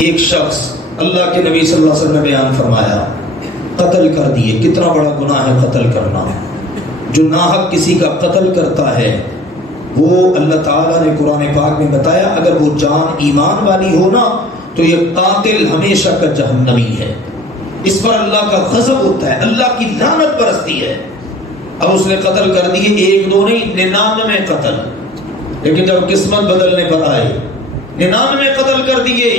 ایک شخص اللہ کے نبی صلی اللہ علیہ وسلم نے بیان فرمایا قتل کر دیے. کتنا بڑا گناہ ہے قتل کرنا. جو ناحق کسی کا قتل کرتا ہے وہ اللہ تعالیٰ نے قرآن پاک میں بتایا اگر وہ جان ایمان والی ہو نا تو یہ قاتل ہمیشہ کا جہنمی ہے. اس پر اللہ کا غضب ہوتا ہے, اللہ کی لعنت برستی ہے. اب اس نے قتل کر دیے, ایک دو نہیں 99 قتل. لیکن جب قسمت بدلنے پر آئے 99 قتل کر دیے,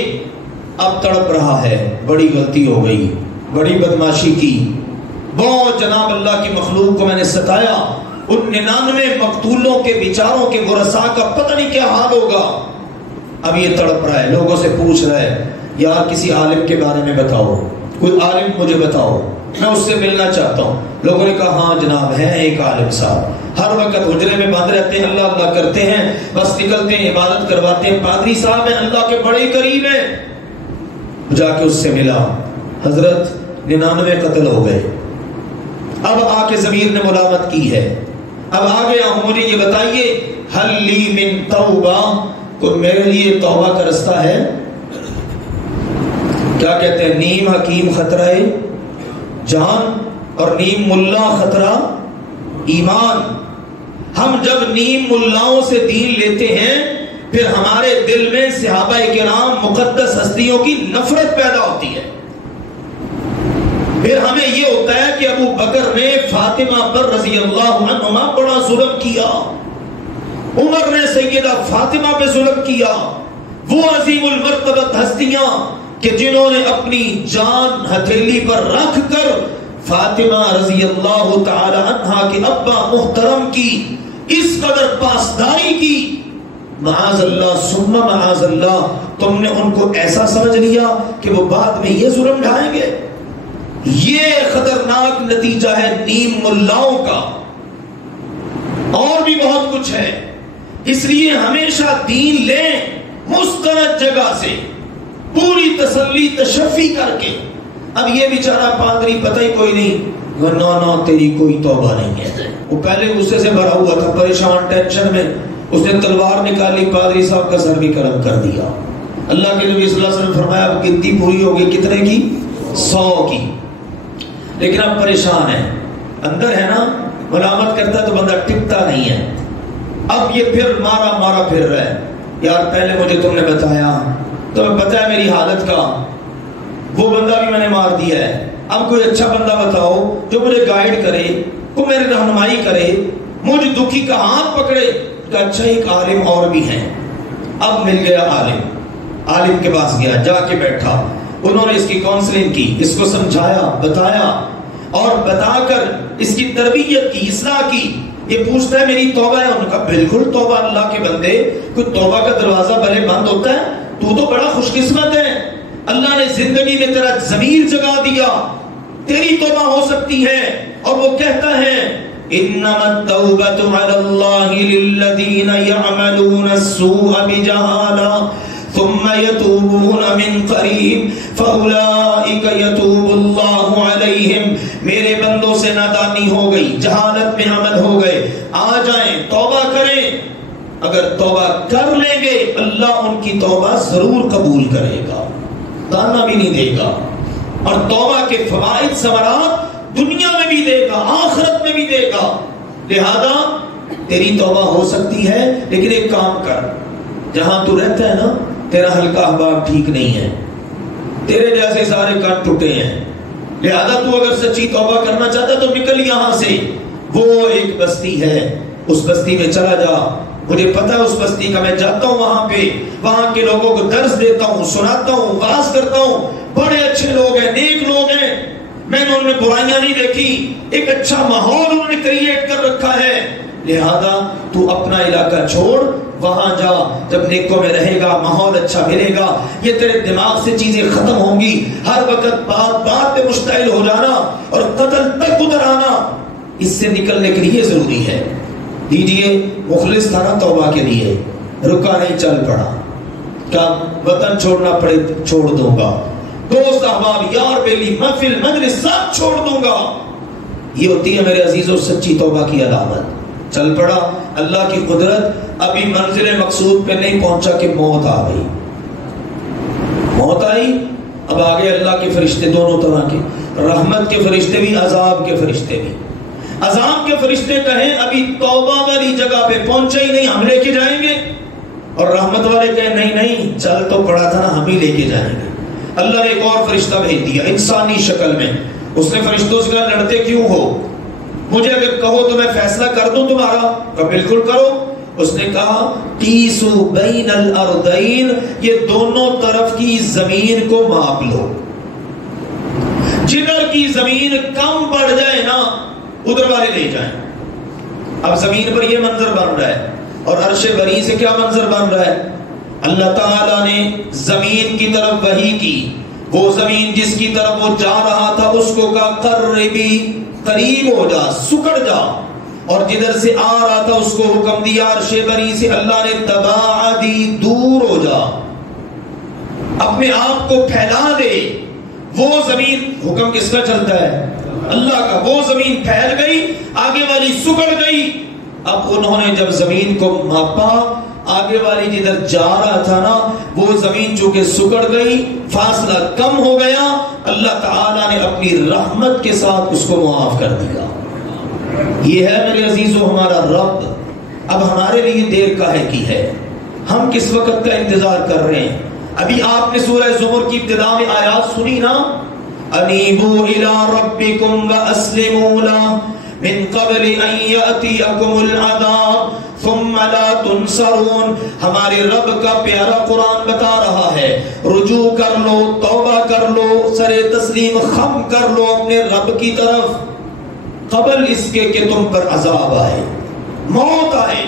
اب تڑپ رہا ہے بڑی غلطی ہو گئی, بڑی بدماشی کی, بہت جناب اللہ کی مخلوق کو میں نے ستایا. ان 99 مقتولوں کے بیچاروں کے ورثاء کا پتہ نہیں کیا حال ہوگا. اب یہ تڑپ رہا ہے, لوگوں سے پوچھ رہا ہے یار کسی عالم کے بارے میں بتاؤ, کوئی عالم مجھے بتاؤ, میں اس سے ملنا چاہتا ہوں. لوگوں نے کہا ہاں جناب ہے ایک عالم صاحب, ہر وقت حجرے میں بند رہتے ہیں, اللہ اللہ کرتے ہیں, بس نکلتے ہیں عبادت کرواتے ہیں, پادری صاحب ہیں, اللہ کے بڑے قریب ہیں. جا کے اس سے ملا, حضرت 99 قتل ہو گئے. اب آ کے ضمیر نے ملامت کی ہے, اب آ گیا ہوں, مجھے یہ بتائیے حل لی من توبہ, کوئی میرے لیے توبہ کا رستہ ہے؟ کیا کہتے ہیں, نیم حکیم خطرہ جان اور نیم ملا خطرہ ایمان. ہم جب نیم ملاؤں سے دین لیتے ہیں پھر ہمارے دل میں صحابہ کرام مقدس ہستیوں کی نفرت پیدا ہوتی ہے. پھر ہمیں یہ ہوتا ہے کہ ابو بکر نے فاطمہ پر رضی اللہ عنہما بڑا ظلم کیا, عمر نے سیدہ فاطمہ پہ ظلم کیا. وہ عظیم المرتبت ہستیاں کہ جنہوں نے اپنی جان ہتھیلی پر رکھ کر فاطمہ رضی اللہ تعالی عنہا کے ابا محترم کی اس قدر پاسداری کی, معاذ اللہ ثم معاذ اللہ, تم نے ان کو ایسا سمجھ لیا کہ وہ بعد میں یہ ظلم ڈھائیں گے. یہ خطرناک نتیجہ ہے نیم ملاؤں کا. اور بھی بہت کچھ ہے, اس لیے ہمیشہ دین لیں مستند جگہ سے, پوری تسلی تشفی کر کے. اب یہ بیچارہ پادری پتہ ہی کوئی نہیں, ورنہ تیری کوئی توبہ نہیں ہے. وہ پہلے غصے سے بھرا ہوا تھا, پریشان, ٹینشن میں, اس نے تلوار نکالی, پادری صاحب کا سر بھی قلم کر دیا. اللہ کے نبی صلی اللہ علیہ وسلم فرمایا اب گنتی پوری ہو گئی, کتنے کی؟ 100 کی. لیکن اب پریشان ہے, اندر ہے نا, ملامت کرتا ہے تو بندہ ٹکتا نہیں ہے. اب یہ پھر مارا مارا پھر رہا ہے, یار پہلے مجھے تم نے بتایا, تمہیں پتہ ہے میری حالت کا, وہ بندہ بھی میں نے مار دیا ہے. اب کوئی اچھا بندہ بتاؤ جو مجھے گائیڈ کرے, وہ میری رہنمائی کرے, مجھے دکھی کا ہاتھ پکڑے. کہ اچھا ایک عالم اور بھی ہیں. اب مل گیا عالم, عالم کے پاس گیا, جا کے بیٹھا, انہوں نے اس کی کاؤنسلنگ کی, اس کو سمجھایا, بتایا, اور بتا کر اس کی تربیت کی, اصلاح کی. یہ پوچھتا ہے میری توبہ ہے؟ انہوں نے کہا بالکل توبہ. اللہ کے بندے, کوئی توبہ کا دروازہ بھلے بند ہوتا ہے, تو بڑا خوش قسمت ہے, اللہ نے زندگی میں تیرا ضمیر جگا دیا, تیری توبہ ہو سکتی ہے. اور وہ کہتا ہے انما التوبة على الله للذين يعملون السوء بجهالة ثم يتوبون من قريب فأولئك يتوب الله عليهم. میرے بندوں سے نادانی ہو گئی, جہالت میں عمل ہو گئے, آ جائیں توبہ کریں. اگر توبہ کر لیں گے اللہ ان کی توبہ ضرور قبول کرے گا, تانا بھی نہیں دے گا. اور توبہ کے فوائد ثمرات دنیا میں بھی دے گا, آخرت میں بھی دے گا. لہذا تیری توبہ ہو سکتی ہے, لیکن ایک کام کر, جہاں تو رہتا ہے نا تیرا حلقہ احباب ٹھیک نہیں ہے, تیرے جیسے سارے کان ٹوٹے ہیں. لہذا تو اگر سچی توبہ کرنا چاہتا ہے تو نکل یہاں سے. وہ ایک بستی ہے, اس بستی میں چلا جا, مجھے پتا ہے اس بستی کا, میں جاتا ہوں وہاں پہ, وہاں کے لوگوں کو درس دیتا ہوں, سناتا ہوں, واعظ کرتا ہوں, بڑے اچھے لوگ ہیں, نیک لوگ ہیں, میں نے ان میں برائیاں نہیں دیکھی, ایک اچھا ماحول انہوں نے کریٹ کر رکھا ہے. لہذا تو اپنا علاقہ چھوڑ, وہاں جا, جب نیکوں میں رہے گا ماحول اچھا ملے گا, یہ تیرے دماغ سے چیزیں ختم ہوں گی. ہر وقت بات پہ مشتعل ہو جانا اور قتل تک اتر آنا, اس سے نکلنے کے لیے ضروری ہے. دیجئے مخلص تھا نا توبہ کے لیے, رکا نہیں, چل پڑا. کیا وطن چھوڑنا پڑے چھوڑ دوں گا, دوست احباب یار بیلی محفل مجلس سب چھوڑ دوں گا. یہ ہوتی ہے میرے عزیزوں سچی توبہ کی علامت. چل پڑا, اللہ کی قدرت, ابھی منزل مقصود پہ نہیں پہنچا کہ موت آ گئی. موت آئی، اب آگے اللہ کے فرشتے دونوں طرح کے، رحمت کے فرشتے بھی، عذاب کے فرشتے بھی۔ عذاب کے فرشتے کہیں ابھی توبہ والی جگہ پہ پہنچے ہی نہیں، ہم لے کے جائیں گے، اور رحمت والے کہیں نہیں نہیں چل تو پڑا تھا نا، ہم ہی لے کے جائیں گے۔ اللہ نے ایک اور فرشتہ بھیج دیا انسانی شکل میں، اس نے فرشتوں سے کہا لڑتے کیوں ہو، مجھے اگر کہو تو میں فیصلہ کر دوں تمہارا، تو بالکل کرو۔ اس نے کہا قیسو بین الارضین، یہ دونوں طرف کی زمین کو ماپ لو، جدھر کی زمین کم بڑھ جائے نا ادھر والے لے جائیں۔ اب زمین پر یہ منظر بن رہا ہے، اور عرش بری سے کیا منظر بن رہا ہے؟ اللہ تعالیٰ نے زمین کی طرف وحی کی، وہ زمین جس کی طرف وہ جا رہا تھا اس کو کہا قربی، قریب ہو جا، سکڑ جا، اور جدھر سے آ رہا تھا اس کو حکم دیا عرش بری سے، اللہ نے تباعدی، دور ہو جا، اپنے آپ کو پھیلا دے۔ وہ زمین، حکم کس کا چلتا ہے؟ اللہ کا۔ وہ زمین پھیل گئی، آگے والی سکڑ گئی۔ اب انہوں نے جب زمین کو ماپا، آگے والی جدھر جا رہا تھا نا وہ زمین چونکہ سکڑ گئی، فاصلہ کم ہو گیا، اللہ تعالیٰ نے اپنی رحمت کے ساتھ اس کو معاف کر دیا۔ یہ ہے میرے عزیزو ہمارا رب۔ اب ہمارے لیے دیر کاہے کی ہے؟ ہم کس وقت کا انتظار کر رہے ہیں؟ ابھی آپ نے سورہ زمر کی ابتدا میں آیات سنی نا، انیبوا الی ربکم واسلموا لہ من قبل ان یأتیکم العذاب ثم لا تنصرون۔ ہمارے رب کا پیارا قرآن بتا رہا ہے رجوع کر لو، توبہ کر لو، سر تسلیم خم کر لو اپنے رب کی طرف، قبل اس کے کہ تم پر عذاب آئے، موت آئے۔